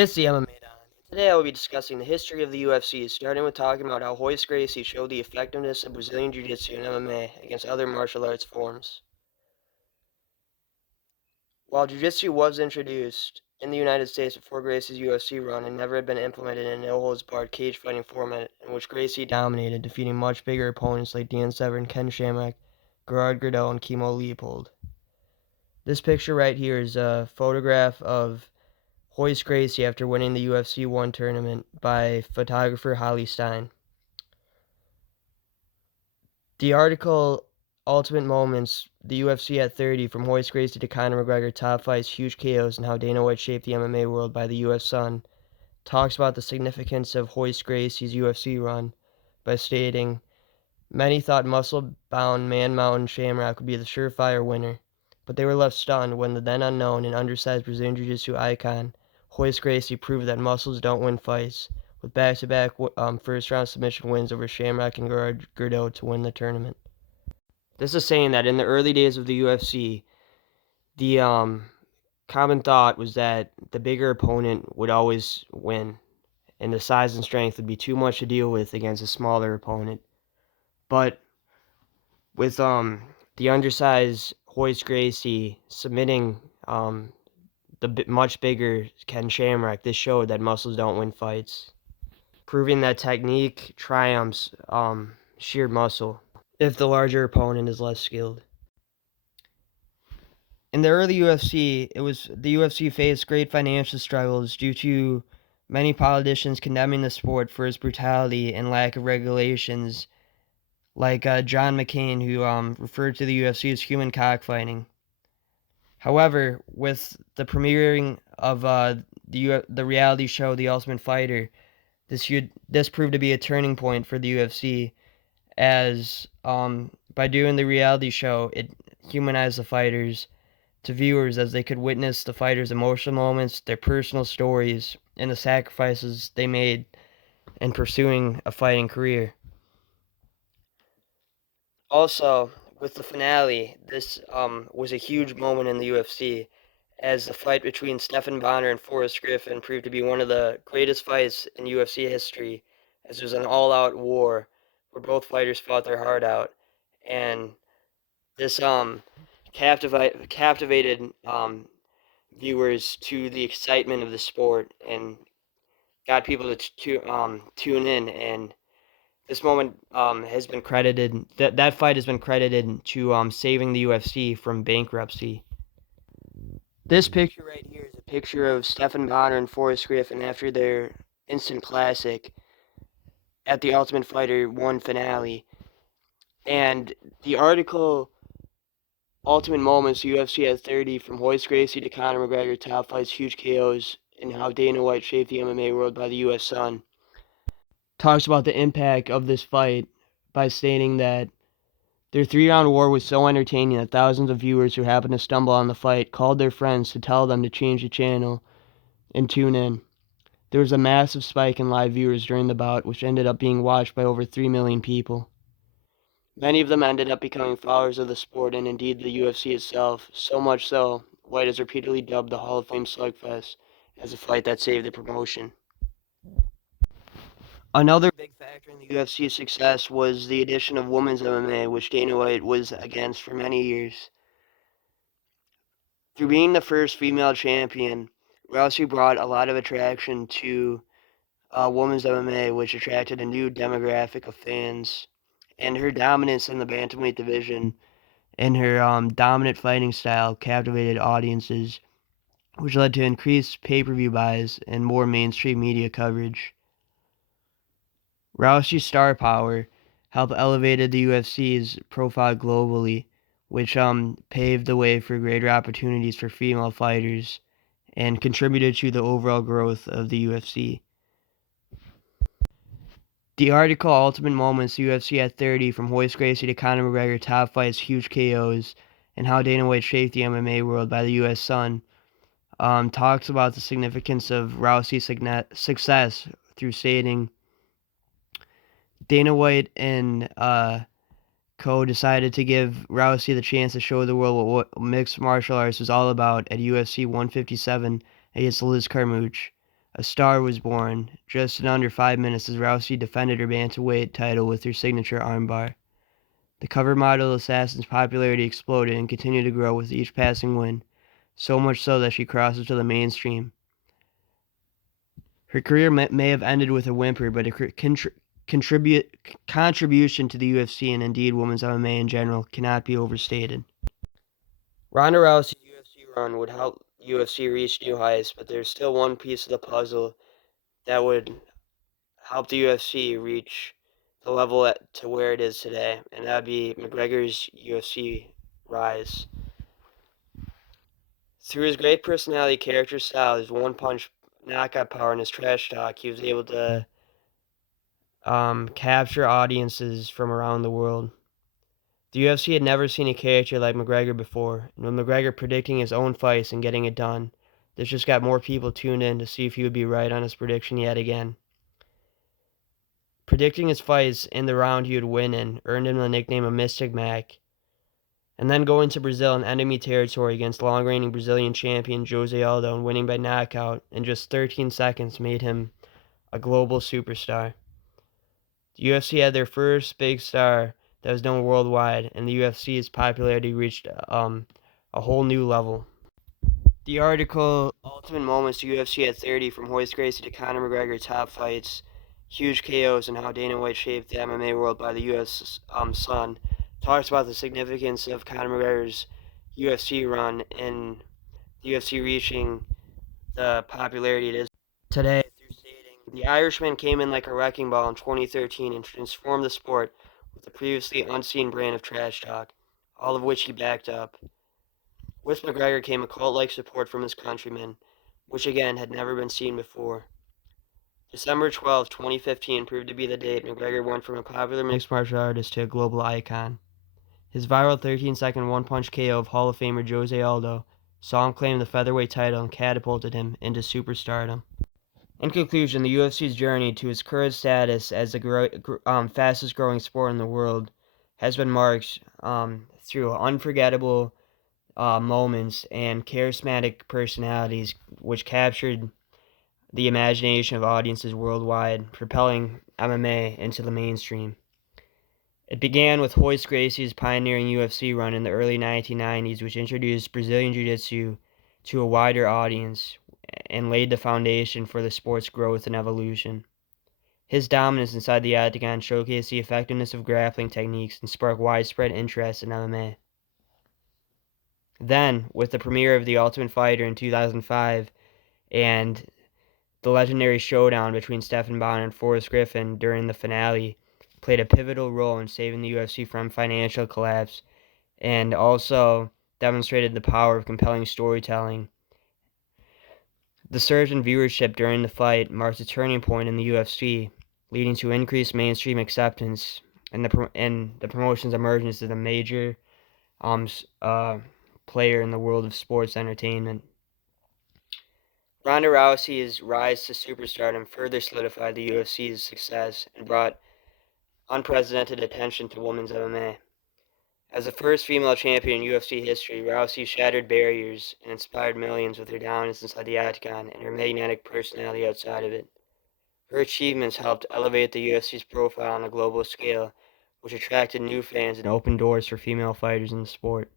It's the MMA Don. Today I will be discussing the history of the UFC, starting with talking about how Royce Gracie showed the effectiveness of Brazilian Jiu-Jitsu and MMA against other martial arts forms. While Jiu-Jitsu was introduced in the United States before Gracie's UFC run, it never had been implemented in a no-holds-barred cage fighting format in which Gracie dominated, defeating much bigger opponents like Dan Severn, Ken Shamrock, Gerard Gordeau, and Kimo Leopold. This picture right here is a photograph of Royce Gracie after winning the UFC 1 tournament by photographer Holly Stein. The article Ultimate Moments, the UFC at 30, from Royce Gracie to Conor McGregor, top fights, huge KOs, and how Dana White shaped the MMA world by the U.S. Sun, talks about the significance of Royce Gracie's UFC run by stating, many thought muscle-bound Man Mountain Shamrock would be the surefire winner, but they were left stunned when the then unknown and undersized Brazilian Jiu-Jitsu icon, Royce Gracie, proved that muscles don't win fights, with back-to-back first-round submission wins over Shamrock and Gerard Gordeau to win the tournament. This is saying that in the early days of the UFC, the common thought was that the bigger opponent would always win, and the size and strength would be too much to deal with against a smaller opponent. But with the undersized Royce Gracie submitting the much bigger Ken Shamrock, this showed that muscles don't win fights, proving that technique triumphs sheer muscle if the larger opponent is less skilled. In the early UFC, the UFC faced great financial struggles due to many politicians condemning the sport for its brutality and lack of regulations, like John McCain, who referred to the UFC as human cockfighting. However, with the premiering of the reality show The Ultimate Fighter, this proved to be a turning point for the UFC, as by doing the reality show, it humanized the fighters to viewers as they could witness the fighters' emotional moments, their personal stories, and the sacrifices they made in pursuing a fighting career. Also, with the finale, this was a huge moment in the UFC, as the fight between Stephan Bonnar and Forrest Griffin proved to be one of the greatest fights in UFC history, as it was an all-out war where both fighters fought their heart out, and this captivated viewers to the excitement of the sport and got people to tune in. And this moment has been credited, that fight has been credited to saving the UFC from bankruptcy. This picture right here is a picture of Stephan Bonnar and Forrest Griffin after their instant classic at the Ultimate Fighter 1 finale. And the article Ultimate Moments UFC at 30, from Royce Gracie to Conor McGregor, top fights, huge KOs, and how Dana White shaped the MMA world by the U.S. Sun, talks about the impact of this fight by stating that their 3-round war was so entertaining that thousands of viewers who happened to stumble on the fight called their friends to tell them to change the channel and tune in. There was a massive spike in live viewers during the bout, which ended up being watched by over 3 million people. Many of them ended up becoming followers of the sport and indeed the UFC itself, so much so, White has repeatedly dubbed the Hall of Fame Slugfest as a fight that saved the promotion. Another big factor in the UFC's success was the addition of women's MMA, which Dana White was against for many years. Through being the first female champion, Rousey brought a lot of attraction to women's MMA, which attracted a new demographic of fans. And her dominance in the bantamweight division and her dominant fighting style captivated audiences, which led to increased pay-per-view buys and more mainstream media coverage. Rousey's star power helped elevated the UFC's profile globally, which paved the way for greater opportunities for female fighters and contributed to the overall growth of the UFC. The article Ultimate Moments UFC at 30, from Royce Gracie to Conor McGregor, top fights, huge KOs, and how Dana White shaped the MMA world by the U.S. Sun, talks about the significance of Rousey's success through stating, Dana White and co decided to give Rousey the chance to show the world what mixed martial arts was all about at UFC 157 against Liz Carmouche, a star was born just in under 5 minutes as Rousey defended her bantamweight title with her signature armbar. The cover model assassin's popularity exploded and continued to grow with each passing win, so much so that she crossed into the mainstream. Her career may have ended with a whimper, but her contribution to the UFC and indeed women's MMA in general cannot be overstated. Ronda Rousey's UFC run would help UFC reach new heights, but there's still one piece of the puzzle that would help the UFC reach the level to where it is today, and that would be McGregor's UFC rise. Through his great personality, character style, his one-punch knockout power, and his trash talk, he was able to capture audiences from around the world. The UFC had never seen a character like McGregor before, and with McGregor predicting his own fights and getting it done, this just got more people tuned in to see if he would be right on his prediction yet again. Predicting his fights in the round he would win in earned him the nickname of Mystic Mac. And then going to Brazil in enemy territory against long-reigning Brazilian champion Jose Aldo and winning by knockout in just 13 seconds made him a global superstar. The UFC had their first big star that was known worldwide, and the UFC's popularity reached a whole new level. The article, Ultimate Moments the UFC at 30, from Royce Gracie to Conor McGregor, top fights, huge KOs, and how Dana White shaped the MMA world by the U.S. Sun, talks about the significance of Conor McGregor's UFC run and the UFC reaching the popularity it is today through stating, "The Irishman came in like a wrecking ball in 2013 and transformed the sport with a previously unseen brand of trash talk, all of which he backed up. With McGregor came a cult-like support from his countrymen, which again had never been seen before. December 12, 2015 proved to be the date McGregor went from a popular mixed martial artist to a global icon. His viral 13-second one-punch KO of Hall of Famer Jose Aldo saw him claim the featherweight title and catapulted him into superstardom." In conclusion, the UFC's journey to its current status as the fastest-growing sport in the world has been marked through unforgettable moments and charismatic personalities which captured the imagination of audiences worldwide, propelling MMA into the mainstream. It began with Royce Gracie's pioneering UFC run in the early 1990s, which introduced Brazilian Jiu-Jitsu to a wider audience and laid the foundation for the sport's growth and evolution. His dominance inside the octagon showcased the effectiveness of grappling techniques and sparked widespread interest in MMA. Then, with the premiere of The Ultimate Fighter in 2005 and the legendary showdown between Stephan Bonnar and Forrest Griffin during the finale, played a pivotal role in saving the UFC from financial collapse and also demonstrated the power of compelling storytelling. The surge in viewership during the fight marked a turning point in the UFC, leading to increased mainstream acceptance and the promotion's emergence as a major player in the world of sports entertainment. Ronda Rousey's rise to superstardom further solidified the UFC's success and brought unprecedented attention to women's MMA. As the first female champion in UFC history, Rousey shattered barriers and inspired millions with her dominance inside the octagon and her magnetic personality outside of it. Her achievements helped elevate the UFC's profile on a global scale, which attracted new fans and opened doors for female fighters in the sport.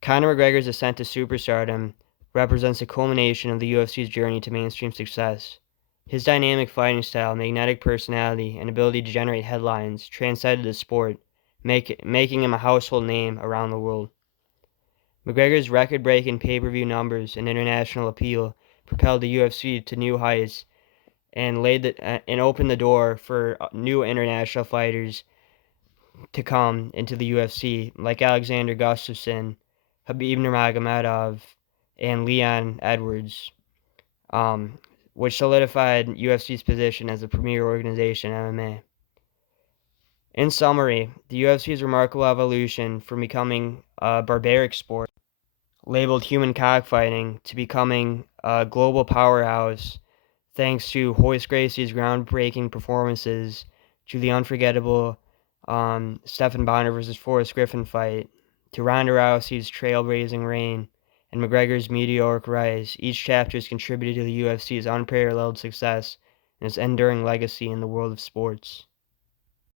Conor McGregor's ascent to superstardom represents a culmination of the UFC's journey to mainstream success. His dynamic fighting style, magnetic personality, and ability to generate headlines transcended the sport, making him a household name around the world. McGregor's record-breaking pay-per-view numbers and international appeal propelled the UFC to new heights and opened the door for new international fighters to come into the UFC, like Alexander Gustafsson, Khabib Nurmagomedov, and Leon Edwards, which solidified UFC's position as the premier organization in MMA. In summary, the UFC's remarkable evolution from becoming a barbaric sport, labeled human cockfighting, to becoming a global powerhouse, thanks to Royce Gracie's groundbreaking performances, to the unforgettable Stephan Bonnar versus Forrest Griffin fight, to Ronda Rousey's trailblazing reign, and McGregor's meteoric rise. Each chapter has contributed to the UFC's unparalleled success and its enduring legacy in the world of sports.